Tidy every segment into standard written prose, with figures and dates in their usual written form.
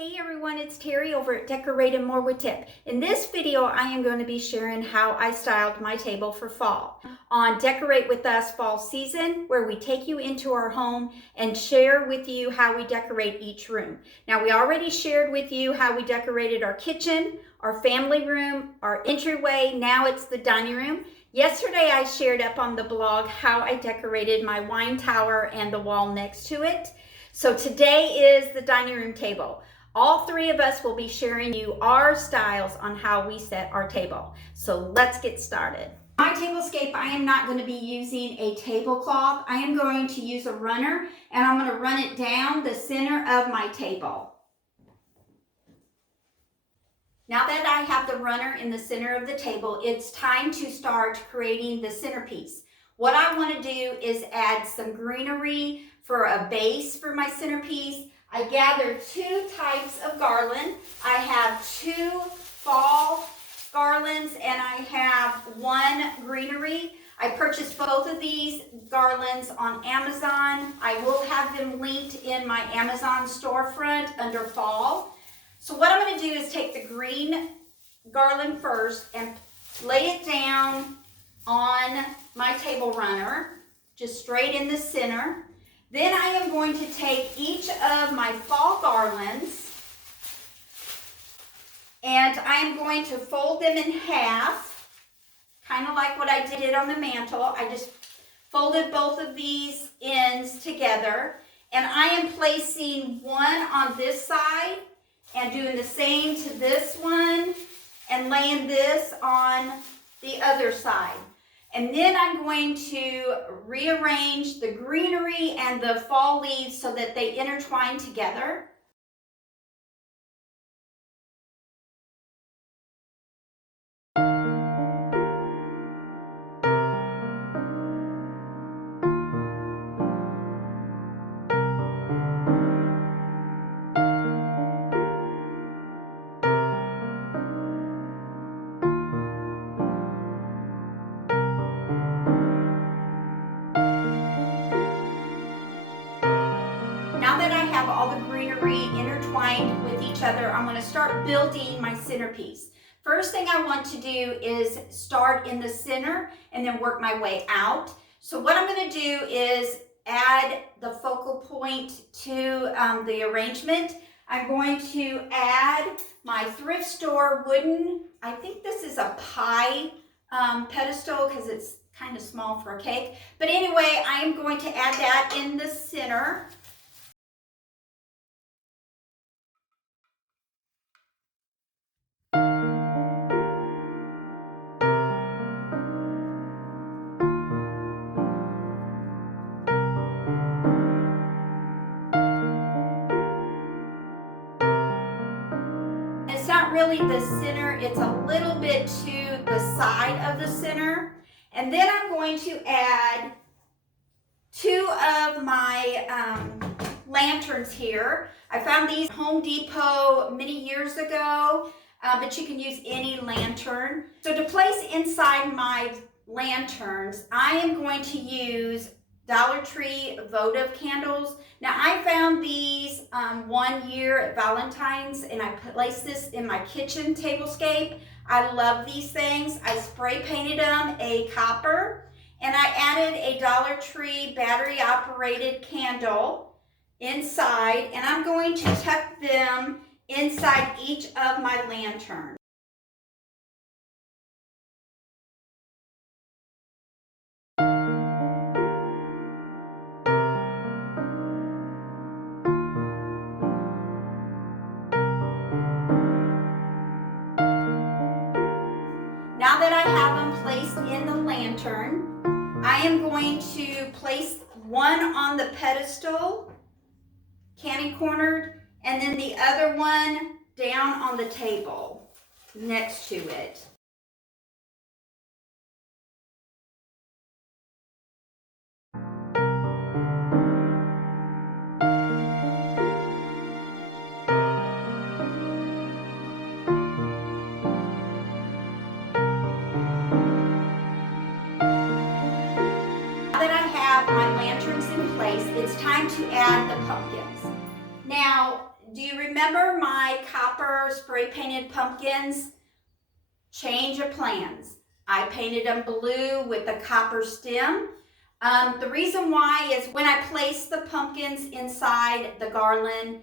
Hey everyone, it's Terry over at Decorate and More with Tip. In this video, I am going to be sharing how I styled my table for fall on Decorate With Us Fall Season, where we take you into our home and share with you how we decorate each room. Now, we already shared with you how we decorated our kitchen, our family room, our entryway. Now it's the dining room. Yesterday, I shared up on the blog how I decorated my wine tower and the wall next to it. So today is the dining room table. All three of us will be sharing you our styles on how we set our table. So let's get started. My tablescape, I am not going to be using a tablecloth. I am going to use a runner, and I'm going to run it down the center of my table. Now that I have the runner in the center of the table, it's time to start creating the centerpiece. What I want to do is add some greenery for a base for my centerpiece. I gathered two types of garland. I have two fall garlands and I have one greenery. I purchased both of these garlands on Amazon. I will have them linked in my Amazon storefront under fall. So what I'm going to do is take the green garland first and lay it down on my table runner, just straight in the center. Then I am going to take each of my fall garlands and I am going to fold them in half, kind of like what I did on the mantle. I just folded both of these ends together, and I am placing one on this side and doing the same to this one and laying this on the other side. And then I'm going to rearrange the greenery and the fall leaves so that they intertwine together. Now that I have all the greenery intertwined with each other, I'm going to start building my centerpiece. First thing I want to do is start in the center and then work my way out. So what I'm going to do is add the focal point to the arrangement. I'm going to add my thrift store wooden, I think this is a pie pedestal because it's kind of small for a cake. But anyway, I am going to add that in the center. It's not really the center, it's a little bit to the side of the center. And then I'm going to add two of my lanterns here. I found these Home Depot many years ago, but you can use any lantern. So to place inside my lanterns, I am going to use Dollar Tree votive candles. Now I found these one year at Valentine's, and I placed this in my kitchen tablescape. I love these things. I spray painted them a copper, and I added a Dollar Tree battery operated candle inside, and I'm going to tuck them inside each of my lanterns. Now that I have them placed in the lantern, I am going to place one on the pedestal, candy cornered, and then the other one down on the table next to it. My lanterns in place, it's time to add the pumpkins. Now, do you remember my copper spray painted pumpkins? Change of plans. I painted them blue with the copper stem. The reason why is when I placed the pumpkins inside the garland,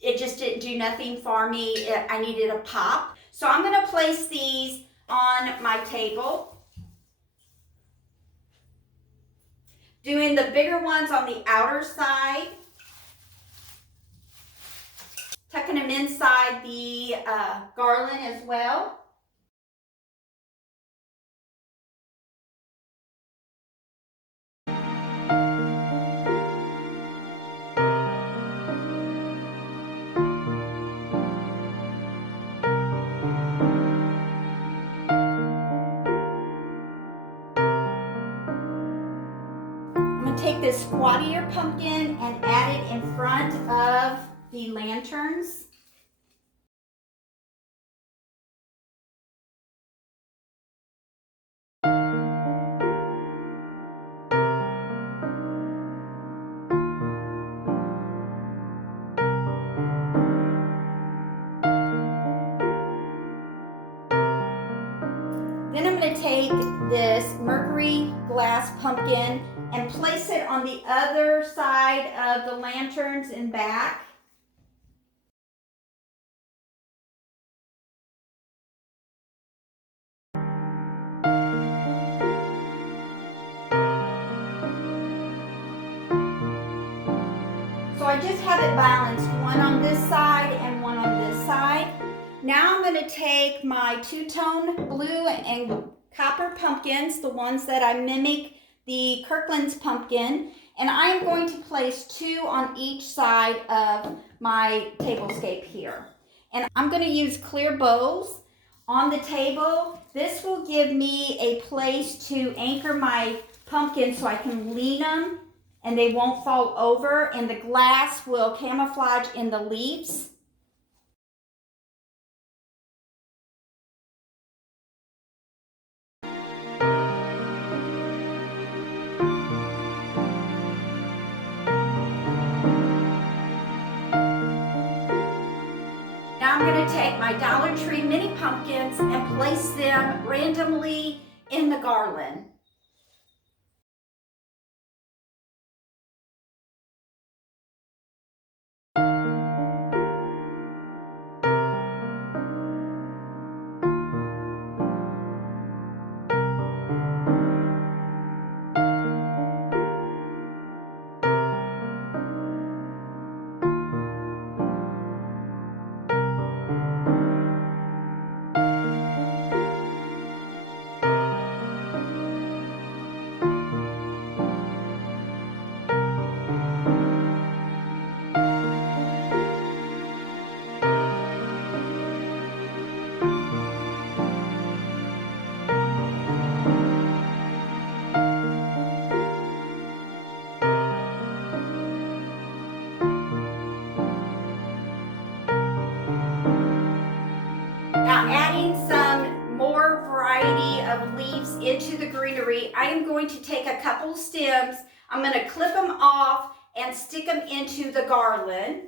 it just didn't do nothing for me. I needed a pop. So I'm going to place these on my table. Doing the bigger ones on the outer side. Tucking them inside the garland as well. Take this squattier pumpkin and add it in front of the lanterns. Then I'm going to take this mercury glass pumpkin and place it on the other side of the lanterns and back. So I just have it balanced, one on this side and one on this side. Now I'm going to take my two-tone blue and copper pumpkins, the ones that I mimic the Kirkland's pumpkin, and I am going to place two on each side of my tablescape here. And I'm going to use clear bows on the table. This will give me a place to anchor my pumpkins so I can lean them and they won't fall over, and the glass will camouflage in the leaves. Now I'm going to take my Dollar Tree mini pumpkins and place them randomly in the garland. Now adding some more variety of leaves into the greenery, I am going to take a couple stems, I'm going to clip them off and stick them into the garland.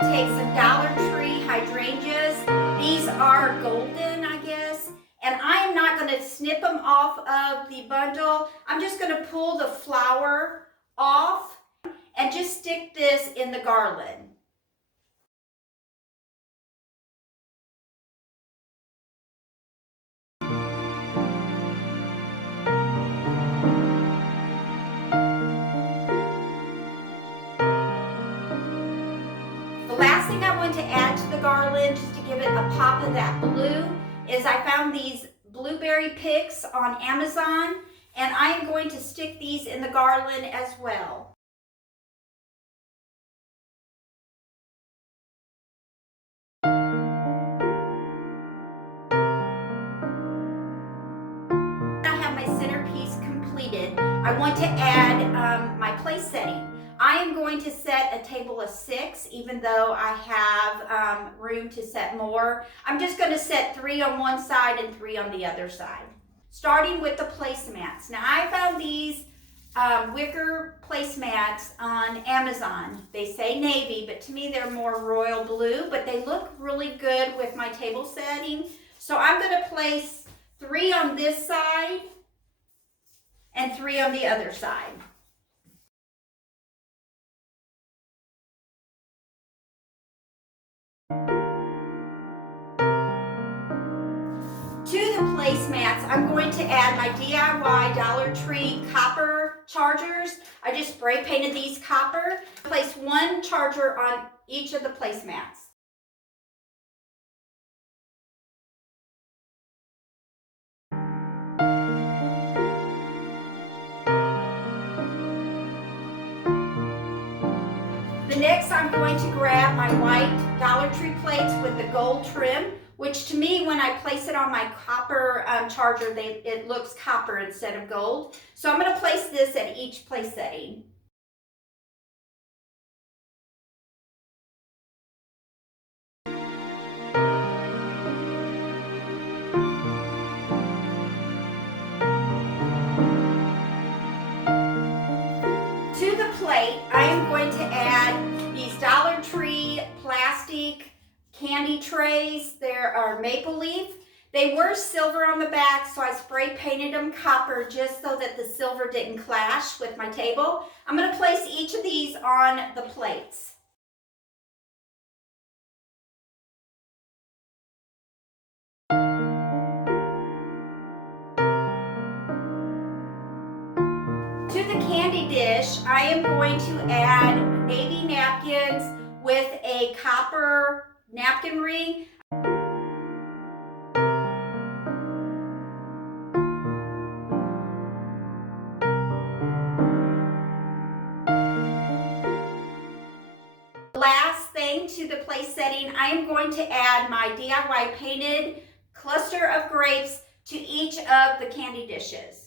Take some Dollar Tree hydrangeas. These are golden, I guess. And I am not going to snip them off of the bundle. I'm just going to pull the flower off and just stick this in the garland. To add to the garland, just to give it a pop of that blue, is I found these blueberry picks on Amazon, and I am going to stick these in the garland as well. I want to add my place setting. I am going to set a table of 6, even though I have room to set more. I'm just going to set 3 on one side and 3 on the other side. Starting with the placemats. Now I found these wicker placemats on Amazon. They say navy, but to me they're more royal blue, but they look really good with my table setting. So I'm going to place 3 on this side and 3 on the other side. To the placemats, I'm going to add my DIY Dollar Tree copper chargers. I just spray painted these copper. Place 1 charger on each of the placemats. Next, I'm going to grab my white Dollar Tree plates with the gold trim, which to me, when I place it on my copper charger, it looks copper instead of gold. So I'm going to place this at each place setting. To the plate, I am going to add these Dollar Tree plastic candy trays. There are maple leaf. They were silver on the back, so I spray painted them copper just so that the silver didn't clash with my table. I'm going to place each of these on the plates. To the candy dish, I am going to add navy napkins with a copper napkin ring. Last thing to the place setting, I am going to add my DIY painted cluster of grapes to each of the candy dishes.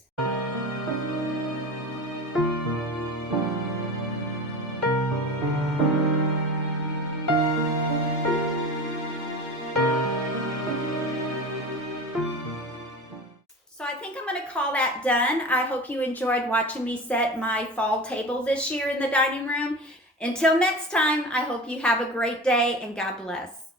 So I think I'm going to call that done. I hope you enjoyed watching me set my fall table this year in the dining room. Until next time, I hope you have a great day and God bless.